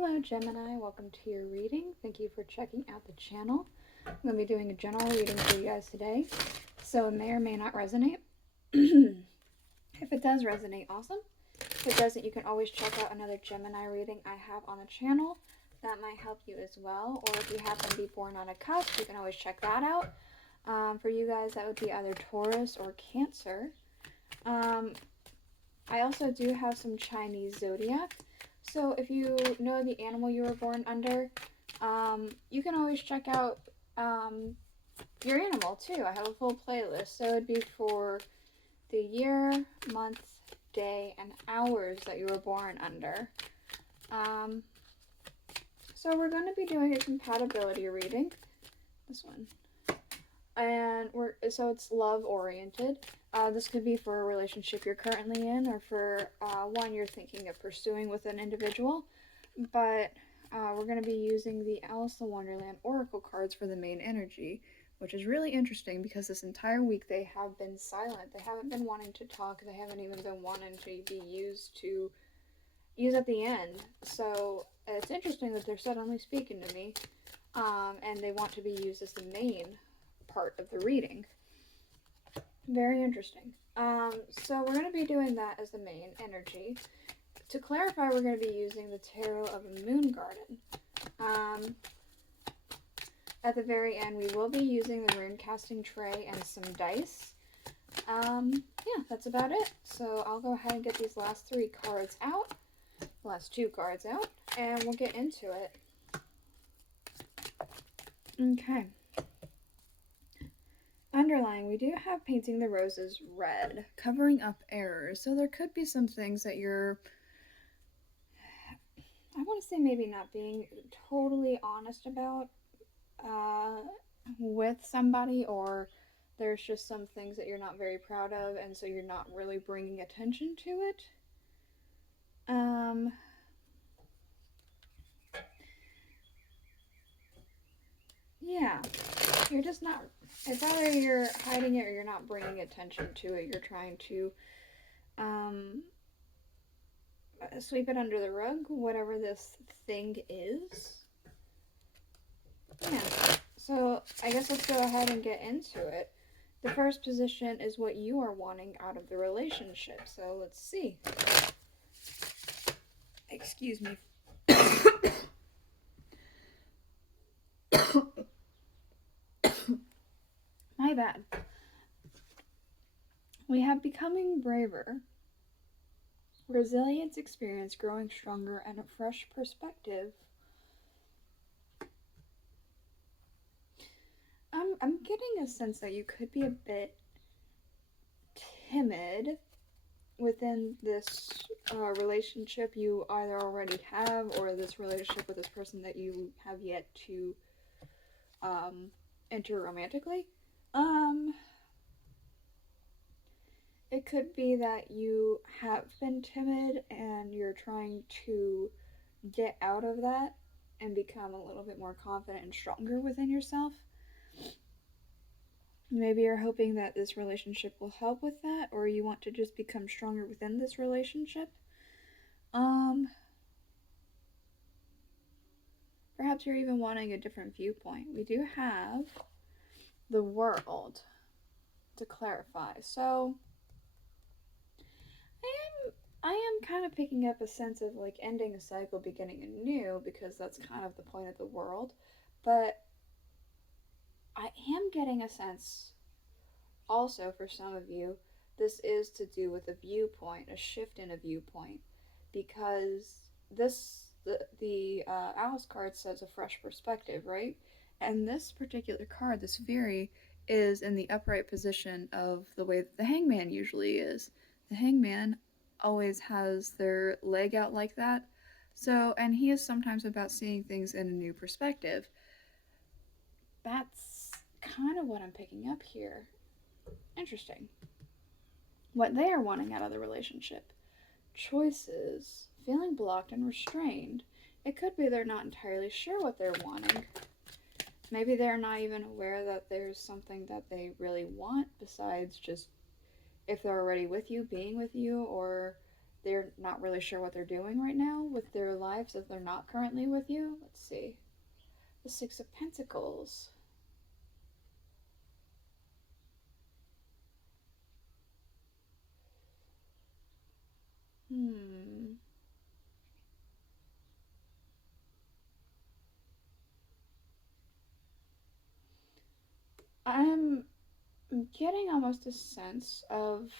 Hello Gemini, welcome to your reading. Thank you for checking out the channel. I'm going to be doing a general reading for you guys today, so it may or may not resonate. If it does resonate, awesome. If it doesn't, you can always check out another Gemini reading I have on the channel. That might help you as well, or if you happen to be born on a cusp, you can always check that out. For you guys, that would be either Taurus or Cancer. I also do have some Chinese zodiac. So if you know the animal you were born under, you can always check out your animal too. I have a full playlist. So it'd be for the year, month, day, and hours that you were born under. So we're going to be doing a compatibility reading. This one. And so it's love oriented. This could be for a relationship you're currently in, or for one you're thinking of pursuing with an individual. But we're going to be using the Alice in Wonderland Oracle cards for the main energy, which is really interesting because this entire week they have been silent. They haven't been wanting to talk. They haven't even been wanting to be used at the end. So it's interesting that they're suddenly speaking to me, and they want to be used as the main part of the reading. Very interesting. So we're going to be doing that as the main energy. To clarify, we're going to be using the Tarot of a Moon Garden. At the very end, we will be using the rune casting tray and some dice. Yeah, that's about it. So I'll go ahead and get these last two cards out, and we'll get into it. Okay. Underlying, we do have painting the roses red, covering up errors. So there could be some things that you're, I want to say, maybe not being totally honest about with somebody, or there's just some things that you're not very proud of, and so you're not really bringing attention to it. Yeah, you're just not, it's either you're hiding it or you're not bringing attention to it. You're trying to sweep it under the rug, whatever this thing is. Yeah, so I guess let's go ahead and get into it. The first position is what you are wanting out of the relationship. So let's see. Excuse me. My bad. We have becoming braver, resilience, experience, growing stronger, and a fresh perspective. I'm getting a sense that you could be a bit timid within this relationship you either already have, or this relationship with this person that you have yet to enter romantically. It could be that you have been timid and you're trying to get out of that and become a little bit more confident and stronger within yourself. Maybe you're hoping that this relationship will help with that, or you want to just become stronger within this relationship. Perhaps you're even wanting a different viewpoint. We do have the World to clarify. So I am kind of picking up a sense of like ending a cycle, beginning anew, because that's kind of the point of the World. But I am getting a sense also for some of you, this is to do with a viewpoint, a shift in a viewpoint, because the Alice card says a fresh perspective, right? And this particular card, this Fairy, is in the upright position of the way that the Hangman usually is. The Hangman always has their leg out like that. So, and he is sometimes about seeing things in a new perspective. That's kind of what I'm picking up here. Interesting. What they are wanting out of the relationship. Choices. Feeling blocked and restrained. It could be they're not entirely sure what they're wanting. Maybe they're not even aware that there's something that they really want besides just, if they're already with you, being with you, or they're not really sure what they're doing right now with their lives if they're not currently with you. Let's see. The Six of Pentacles. Hmm. I'm getting almost a sense of,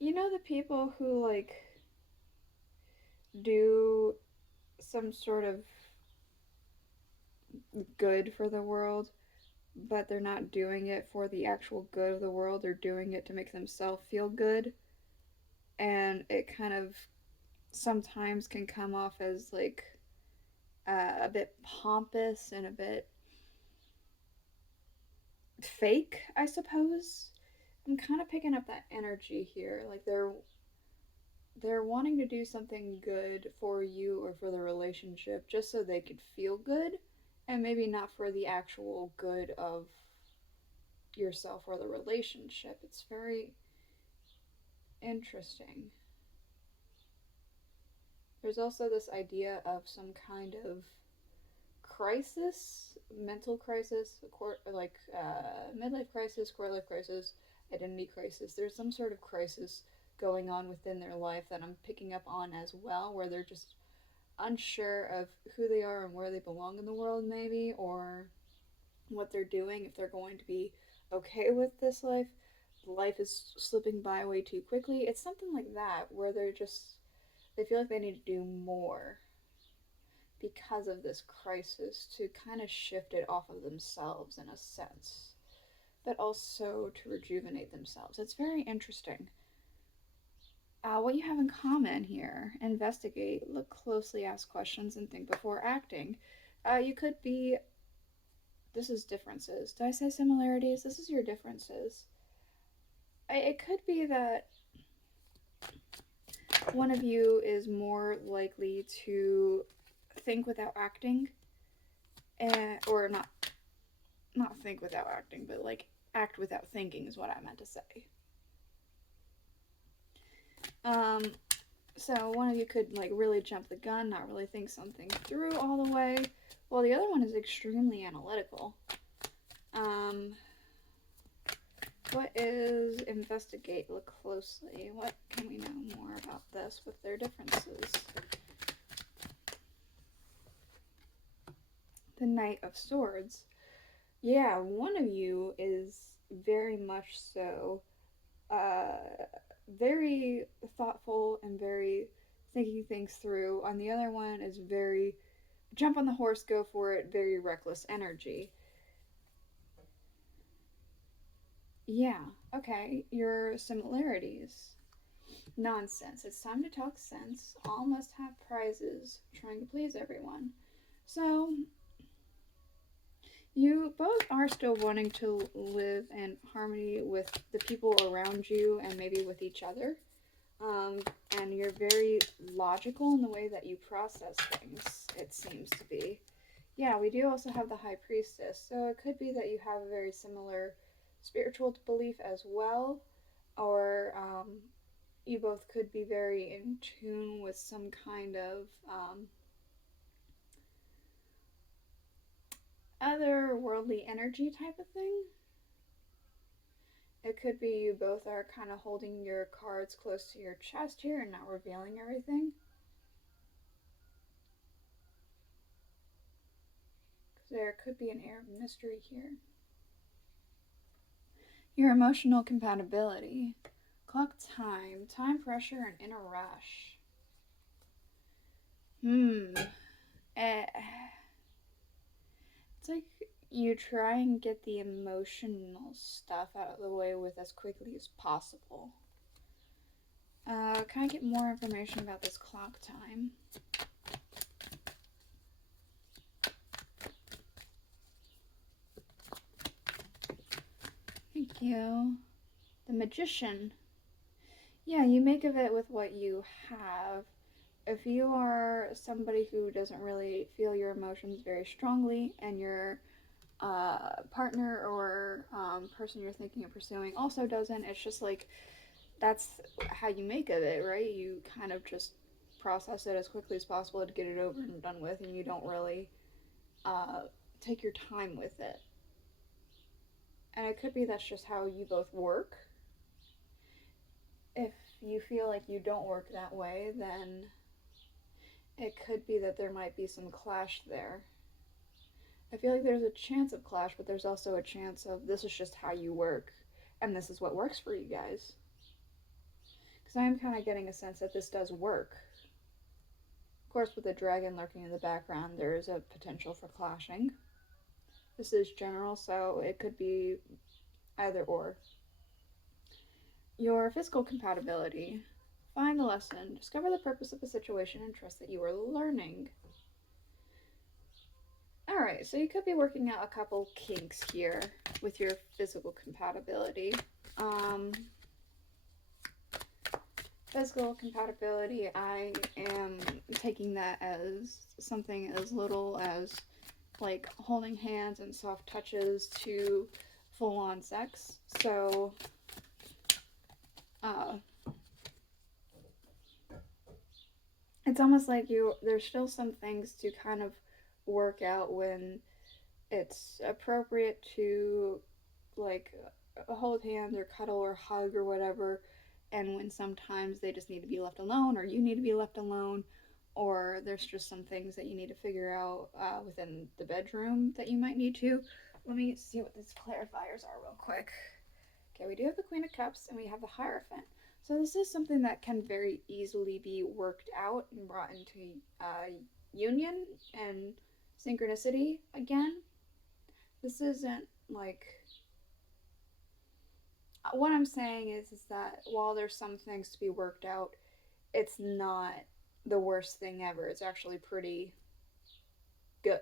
the people who like do some sort of good for the world, but they're not doing it for the actual good of the world. They're doing it to make themselves feel good. And it kind of sometimes can come off as like a bit pompous and a bit fake, I suppose. I'm kind of picking up that energy here. Like they're wanting to do something good for you or for the relationship just so they could feel good and maybe not for the actual good of yourself or the relationship. It's very interesting. There's also this idea of some kind of crisis, mental crisis, like midlife crisis, quarter life crisis, identity crisis. There's some sort of crisis going on within their life that I'm picking up on as well, where they're just unsure of who they are and where they belong in the world, maybe, or what they're doing, if they're going to be okay with this life. Life is slipping by way too quickly. It's something like that, where they feel like they need to do more because of this crisis to kind of shift it off of themselves in a sense, but also to rejuvenate themselves. It's very interesting. What you have in common here: investigate, look closely, ask questions, and think before acting. You could be. This is differences. Did I say similarities? This is your differences. It could be that one of you is more likely to think without acting, or not think without acting, but like act without thinking is what I meant to say. So one of you could like really jump the gun, not really think something through all the way, while the other one is extremely analytical. What is investigate, look closely? What can we know more about this with their differences? The Knight of Swords. Yeah, one of you is very much so very thoughtful and very thinking things through. And the other one is very jump on the horse, go for it, very reckless energy. Yeah, okay, your similarities. Nonsense. It's time to talk sense. All must have prizes, trying to please everyone. So, you both are still wanting to live in harmony with the people around you and maybe with each other. And you're very logical in the way that you process things, it seems to be. Yeah, we do also have the High Priestess, so it could be that you have a very similar spiritual belief as well, or you both could be very in tune with some kind of otherworldly energy type of thing. It could be you both are kind of holding your cards close to your chest here and not revealing everything. There could be an air of mystery here. Your emotional compatibility. Clock time pressure, and inner rush. It's like you try and get the emotional stuff out of the way with as quickly as possible. Can I get more information about this clock time? Thank you. The Magician. Yeah, you make of it with what you have. If you are somebody who doesn't really feel your emotions very strongly, and your partner or person you're thinking of pursuing also doesn't, it's just like that's how you make of it, right? You kind of just process it as quickly as possible to get it over and done with, and you don't really uh, take your time with it. And it could be that's just how you both work. If you feel like you don't work that way, then it could be that there might be some clash there. I feel like there's a chance of clash, but there's also a chance of this is just how you work, and this is what works for you guys. Because I am kind of getting a sense that this does work. Of course, with the dragon lurking in the background, there is a potential for clashing. This is general, so it could be either or. Your physical compatibility. Find the lesson, discover the purpose of the situation, and trust that you are learning. Alright, so you could be working out a couple kinks here with your physical compatibility. Physical compatibility, I am taking that as something as little as like holding hands and soft touches to full-on sex. So, it's almost like there's still some things to kind of work out when it's appropriate to like hold hands or cuddle or hug or whatever, and when sometimes they just need to be left alone or you need to be left alone, or there's just some things that you need to figure out within the bedroom that you might need to. Let me see what these clarifiers are real quick. Okay, we do have the Queen of Cups and we have the Hierophant. So this is something that can very easily be worked out and brought into union and synchronicity again. This isn't like what I'm saying is that while there's some things to be worked out, it's not the worst thing ever. It's actually pretty good.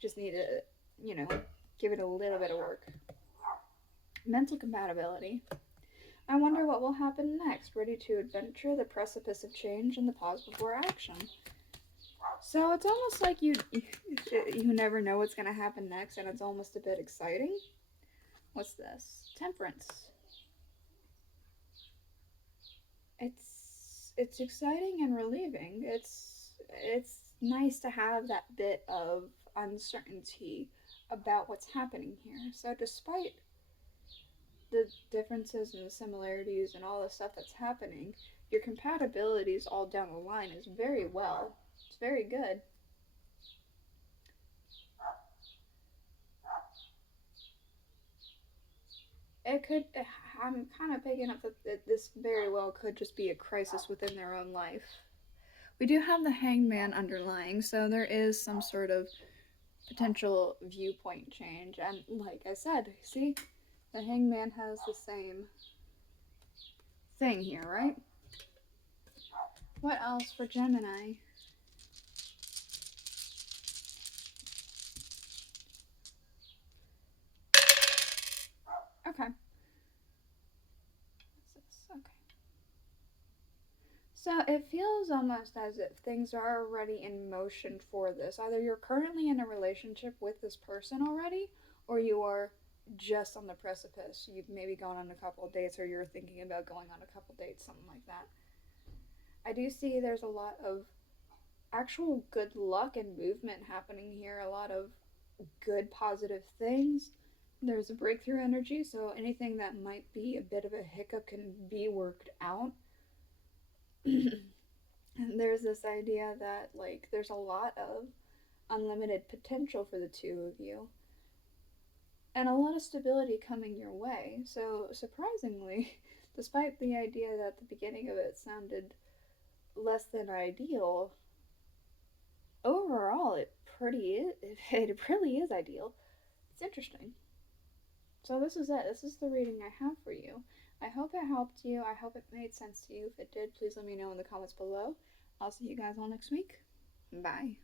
Just need to, give it a little bit of work. Mental compatibility. I wonder what will happen next. Ready to adventure, the precipice of change, and the pause before action. So it's almost like you never know what's going to happen next, and it's almost a bit exciting. What's this? Temperance. It's exciting and relieving. It's nice to have that bit of uncertainty about what's happening here. So despite the differences and the similarities and all the stuff that's happening, your compatibilities all down the line is very well. It's very good. It could. I'm kind of picking up that this very well could just be a crisis within their own life. We do have the Hangman underlying, so there is some sort of potential viewpoint change. And like I said, see, the Hangman has the same thing here, right? What else for Gemini? Okay. Okay. So it feels almost as if things are already in motion for this. Either you're currently in a relationship with this person already, or you are just on the precipice. You've maybe gone on a couple of dates, or you're thinking about going on a couple of dates, something like that. I do see there's a lot of actual good luck and movement happening here, a lot of good positive things. There's a breakthrough energy, so anything that might be a bit of a hiccup can be worked out. And there's this idea that like there's a lot of unlimited potential for the two of you and a lot of stability coming your way. So surprisingly, despite the idea that the beginning of it sounded less than ideal, overall it really is ideal. It's interesting. So this is it. This is the reading I have for you. I hope it helped you. I hope it made sense to you. If it did, please let me know in the comments below. I'll see you guys all next week. Bye.